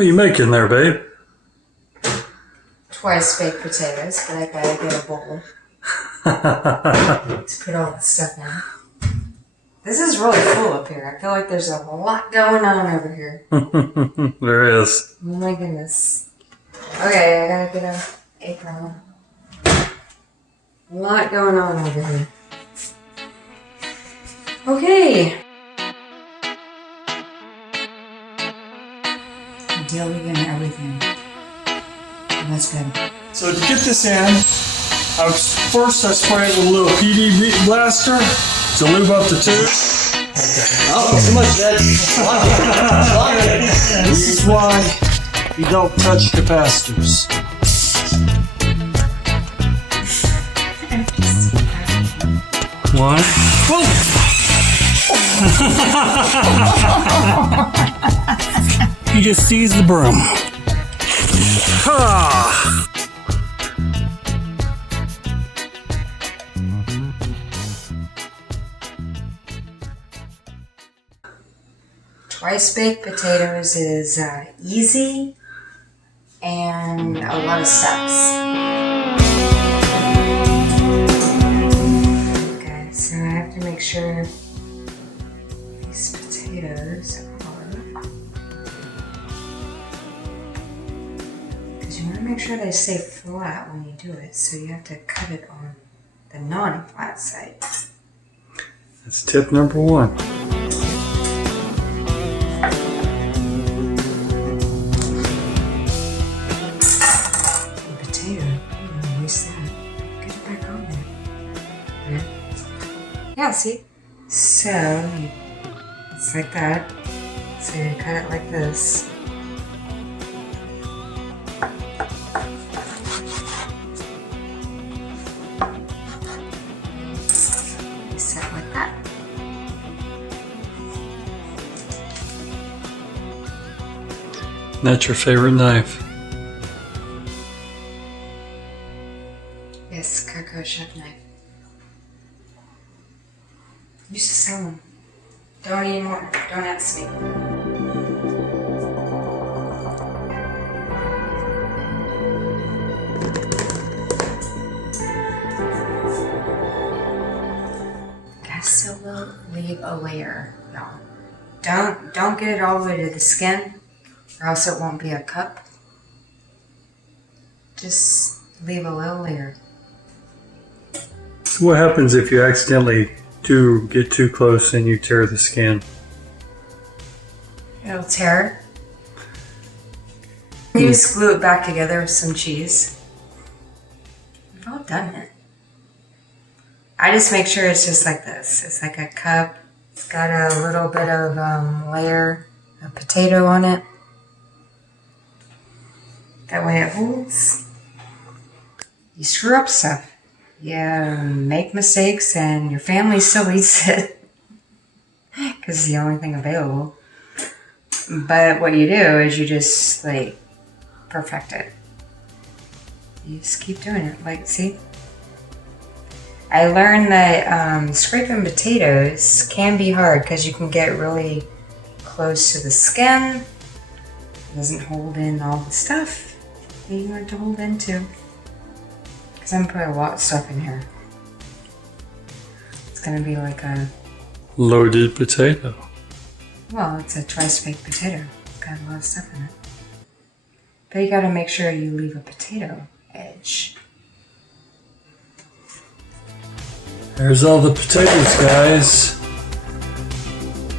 What are you making there, babe? Twice baked potatoes, but I gotta get a bowl to put all the stuff in. This is really full up here. I feel like there's a lot going on over here. There is. Oh my goodness. Okay, I gotta get an apron. A lot going on over here. Okay. Dilly and everything. That's good. So to get this in, first I spray it with a little PD blaster to lube up the tube. Oh, too much, Dad. This is why you don't touch capacitors. One. He just sees the broom. Twice baked potatoes is easy and a lot of steps. Okay, so I have to make sure these potatoes are, because you want to make sure they stay flat when you do it, so you have to cut it on the non-flat side. That's tip number 1. Yeah, see? So, it's like that. So you cut it like this. Set like that. That's your favorite knife? Yes, Coco chef knife. Used to sell them. Don't anymore. Don't ask me. Gotta still leave a layer, y'all. Don't get it all the way to the skin, or else it won't be a cup. Just leave a little layer. So what happens if you accidentally do get too close and you tear the skin? It'll tear. You just glue it back together with some cheese. We've all done it. I just make sure it's just like this. It's like a cup. It's got a little bit of layer of potato on it. That way it holds. You screw up stuff. You make mistakes and your family still eats it because it's the only thing available. But what you do is you just like perfect it. You just keep doing it. Like, see? I learned that scraping potatoes can be hard because you can get really close to the skin. It doesn't hold in all the stuff that you want it to hold into. I'm gonna put a lot of stuff in here. It's gonna be like a loaded potato. Well, it's a twice baked potato. It's got a lot of stuff in it. But you gotta make sure you leave a potato edge. There's all the potatoes, guys.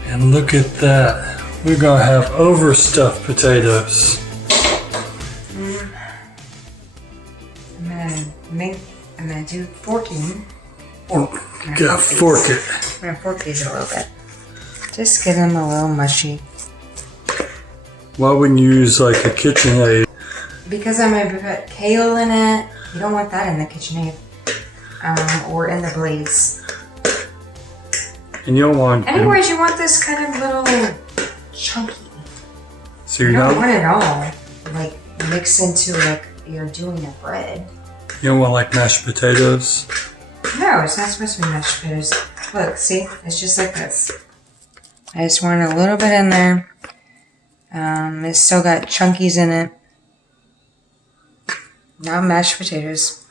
And look at that. We're gonna have overstuffed potatoes. I'm gonna do forking. Gotta fork it. I'm gonna fork these a little bit. Just get them a little mushy. Why wouldn't you use like a KitchenAid? Because I'm gonna put kale in it. You don't want that in the KitchenAid. Or in the blaze. And you don't want... Anyways, you want this kind of little chunky. So you don't want it all like mixed into like you're doing a bread. You don't want like mashed potatoes? No, it's not supposed to be mashed potatoes. Look, see? It's just like this. I just want a little bit in there. It's still got chunkies in it. Not mashed potatoes.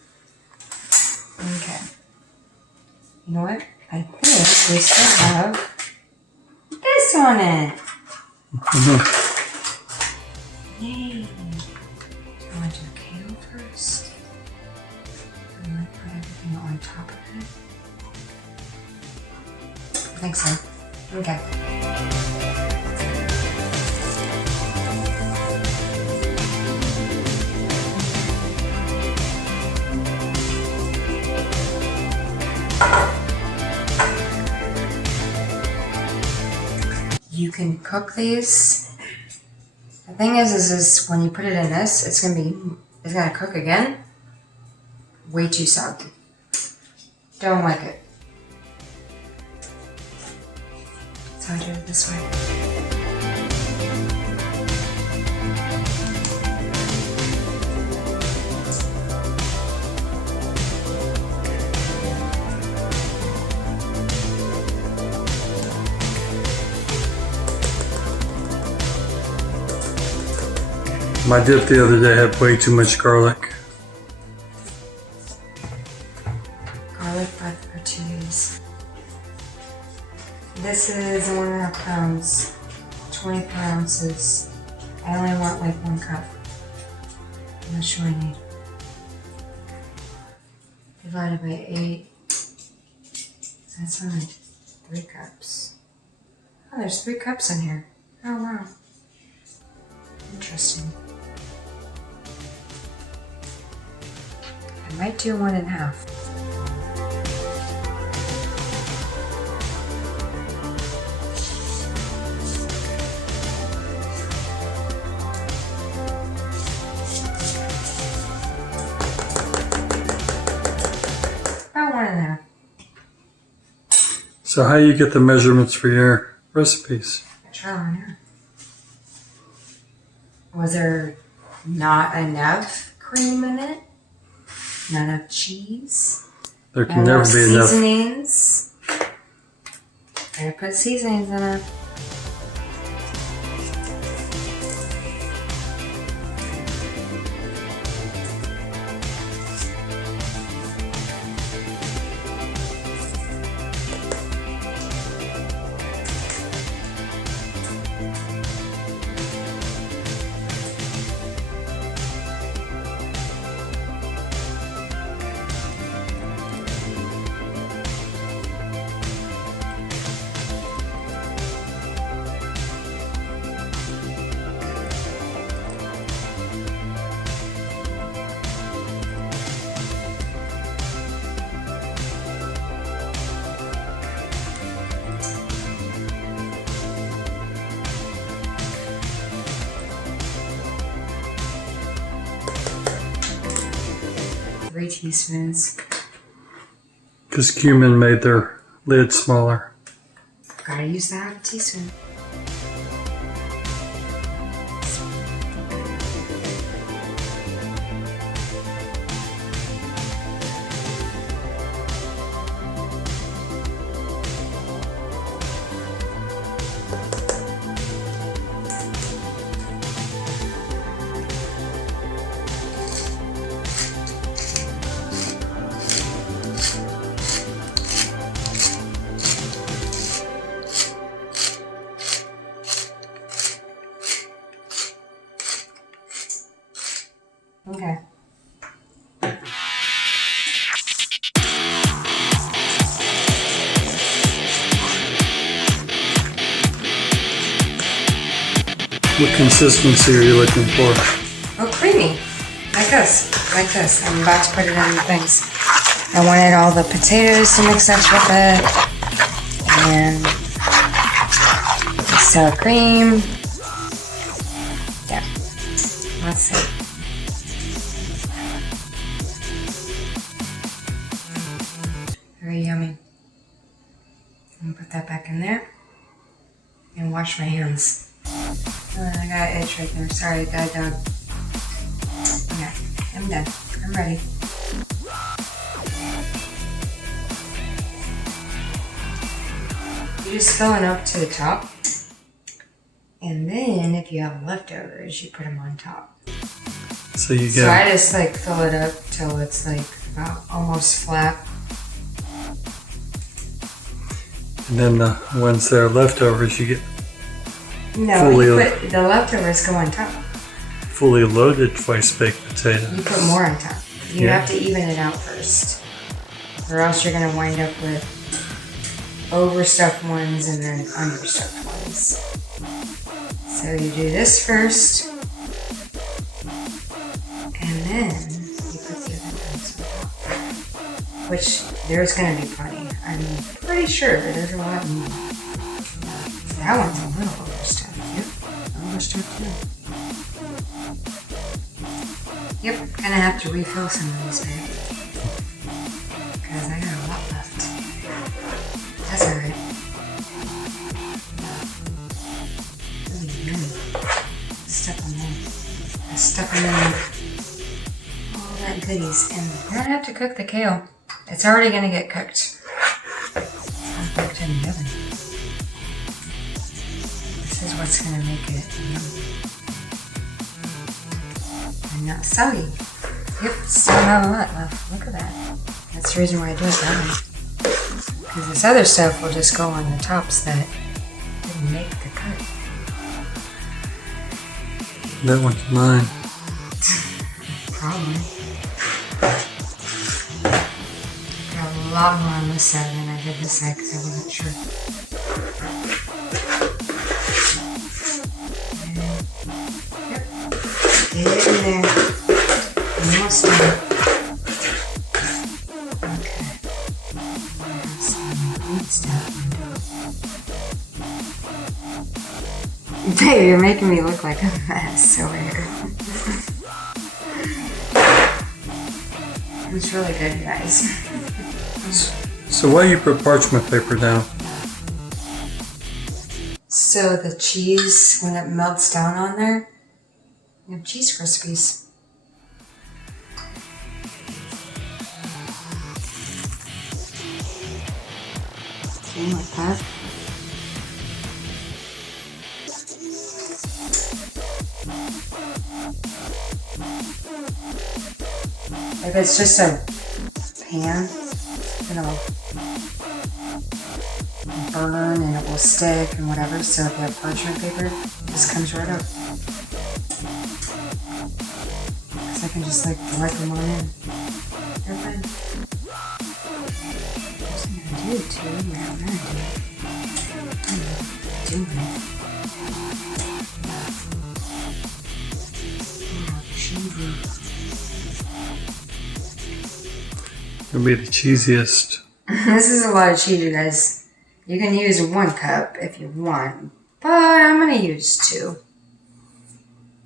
Okay. You know what? I think we still have this on it. Yay. Do I want to do kale first? I'm going to put everything on top of it. I think so. Okay. You can cook these. The thing is when you put it in this, it's gonna cook again. Way too soggy. Don't like it. So I do it this way. My dip the other day had way too much garlic. Garlic bread for 2 days. This is 1.5 pounds, 24 ounces. I only want like 1 cup. How much do I need? Divided by 8. That's only 3 cups. Oh, there's 3 cups in here. Oh wow. Interesting. I might do 1.5. About 1.5. So how do you get the measurements for your recipes? Trial and error. Was there not enough cream in it? Not enough cheese? There can never be enough. Seasonings? Gotta put seasonings in it. Three teaspoons. Because Cumin made their lid smaller. Gotta use the half teaspoon. Okay. What consistency are you looking for? Oh, creamy. Like this. Like this. I'm about to put it in the things. I wanted all the potatoes to make sense with it. And sour cream. Yeah. That's it. Very yummy. I'm gonna put that back in there. And wash my hands. Oh, I got an itch right there. Sorry, got a dog. Okay, I'm done. I'm ready. You're just filling up to the top. And then if you have leftovers, you put them on top. So you So get I just like fill it up till it's like about almost flat. and then the ones that are leftovers, you get No, Fully you put the leftovers go on top. fully loaded twice baked potatoes. You put more on top. You Yeah. have to even it out first, or else you're gonna wind up with overstuffed ones and then understuffed ones. So you do this first, and then you put the other ones on top. Which there's gonna be plenty. I'm pretty sure there's a lot more. That one's a little overstuffed. Yep, overstuffed too. Yep, gonna have to refill some of these back. Because I got a lot left. That's alright. Really yummy. Stuff them in. Stuff them in all that goodies. And I don't have to cook the kale. It's already gonna get cooked. It's cooked in the oven. This is what's gonna make it yummy. And not soggy. Yep, still have a lot left. Look at that. That's the reason why I do it that way. Because this other stuff will just go on the tops that didn't make the cut. That one's mine. Probably. Got a lot more on this side than I did this side because I wasn't sure. Yep. Get it in there. Almost done. Okay. I have some good stuff on top. Babe, you're making me look like a mess over here. It's really good, you guys. So why you put parchment paper down? So the cheese, when it melts down on there, you have cheese Krispies. Okay, like that. If it's just a pan, it'll burn and it will stick and whatever. So if you have parchment paper, it just comes right up. Because I can just like wipe them on in. They're fine. There's something to do too. Yeah, I'm gonna do it. I'm doing it. Oh, cheesy. It'll be the cheesiest. This is a lot of cheese, you guys. You can use 1 cup if you want, but I'm going to use 2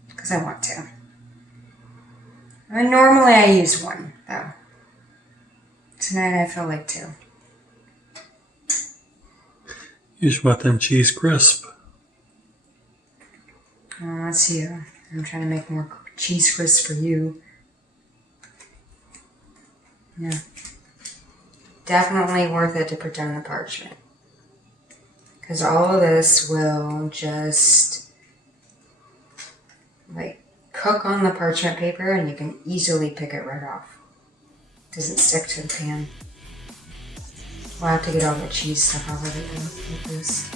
because I want to. I mean, normally I use 1, though. Tonight I feel like 2. You just want them cheese crisp. Let's see. I'm trying to make more cheese crisps for you. Yeah. Definitely worth it to put down the parchment. Because all of this will just like cook on the parchment paper and you can easily pick it right off. Doesn't stick to the pan. We'll have to get all the cheese stuff out of it though with this.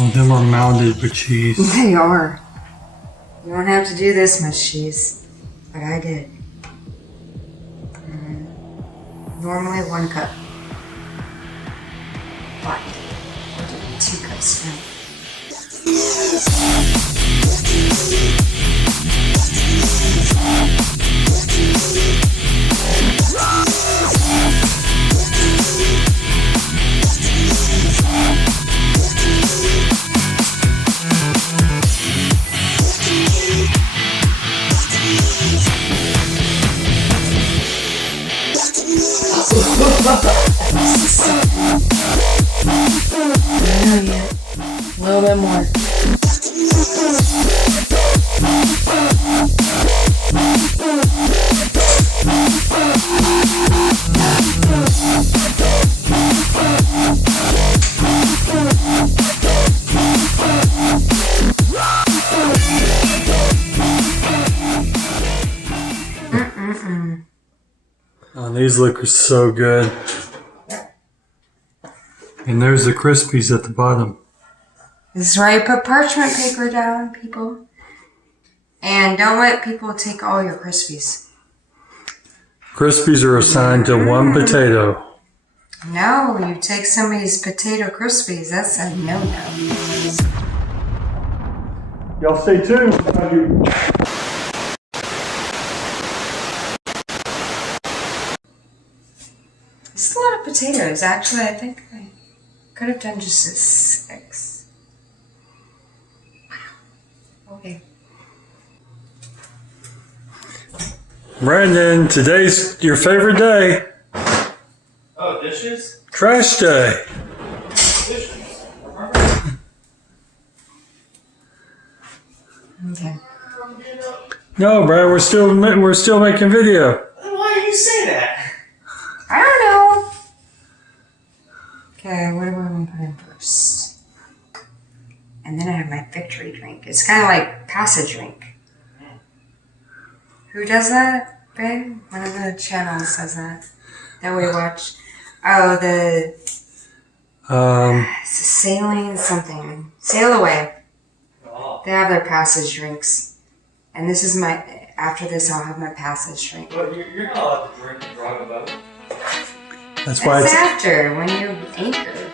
All them are mounded with cheese. They are. You don't have to do this much cheese, but I did. Normally 1 cup. But we're doing 2 cups now. A little bit more. these look so good. And there's the Crispies at the bottom. This is where you put parchment paper down, people. And don't let people take all your Crispies. Crispies are assigned to one potato. No, you take somebody's potato Crispies. That's a no-no. Y'all stay tuned. It's a lot of potatoes. Actually, I think I could have done just a 6. Wow. Okay. Brandon, today's your favorite day. Oh, dishes? Trash day. Dishes. Okay. No, Brad, we're still making video. Why do you say that? I don't know. Okay, what do I want to put in first? And then I have my victory drink. It's kind of like passage drink. Who does that, babe? One of the channels does that we watch. Oh, it's a sailing something. Sail Away. Oh. They have their passage drinks. And this is after this I'll have my passage drink. But you're not allowed to drink and drive a boat. That's why That's it's after, when you anchor.